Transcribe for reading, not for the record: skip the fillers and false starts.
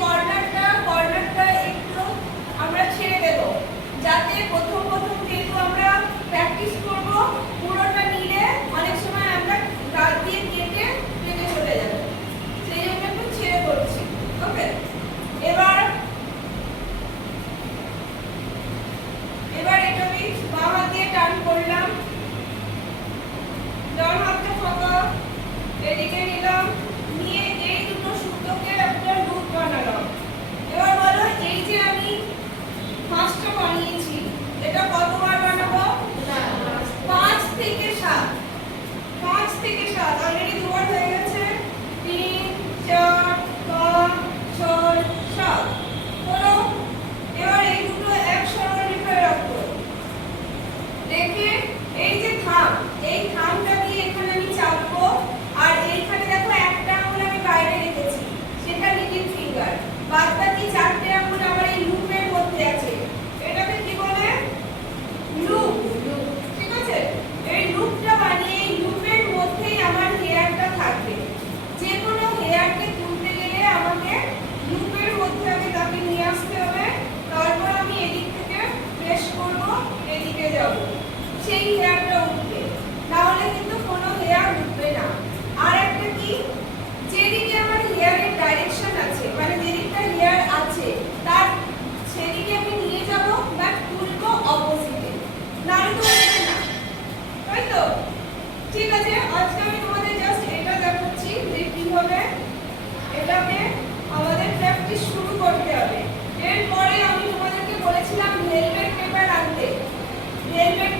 কর্নারটা একটু আমরা ছেড়ে দেব, যাতে প্রথম যেহেতু আমরা প্র্যাকটিস করব, পুরোটা নিলে অনেক সময় আমরা গাছ দিয়ে কেটে চলে যাবে, সেই জন্য একটু ছেড়ে করছি। ওকে, এবার এটা আমি বাঁ হাত দিয়ে টার্ন করলাম, ডান হাতটা ফাঁকা, এদিকে নিলাম, নিয়ে এই দুটো সুতোকে একটা লুপ বানালাম। এবার বলো, এই যে আমি পাঁচটা বানিয়েছি, এটা কতবার বানাবো? 5 থেকে 7। 5 থেকে 7 অলরেডি দুবার হয়ে গেছে। 3 4 5 6 7 হলো। এবার এই দুটো এক সরলরেখায় রাখবো, রেখে এই যে থাম, এই থামটা দিয়ে এখানে আমি চাপবো, আর এইখানে দেখো একটা আঙুল আমি বাইরে রেখেছি, সেটা লিটল ফিঙ্গার। বাদ বাকি 4টে আঙুল আমার এই লুপের মধ্যে আছে, এটাকে কি বলে? লুপ। ঠিক আছে, এই লুপটা বানিয়ে এই লুপের মধ্যেই আমার হেয়ারটা থাকবে। যে কোনো হেয়ারকে তুলতে গেলে আমাকে লুপের মধ্যে আগে তাকে নিয়ে আসতে হবে, তারপর আমি এদিক থেকে প্রেস করব, এদিকে যাব, সেই হেয়ারটা উঠবে, না হলে কিন্তু কোনো হেয়ার উঠবে না। আর একটা কি, যেদিকে আমার হেয়ারের ডাইরেকশন আছে, মানে যেদিকটা হেয়ার আছে তার সেদিকে আমি নিয়ে যাব, বাট তুলবো অপোজিটে, না হলে তো উঠবে না, তাই তো? ঠিক আছে, আজকে আমি তোমাদের জাস্ট এটা দেখাচ্ছি যে কিভাবে এটাকে আমাদের প্র্যাকটিস শুরু করতে হবে। এরপরে আমি তোমাদেরকে বলেছিলাম ভেলভেট পেপার আনতে। ভেলভেট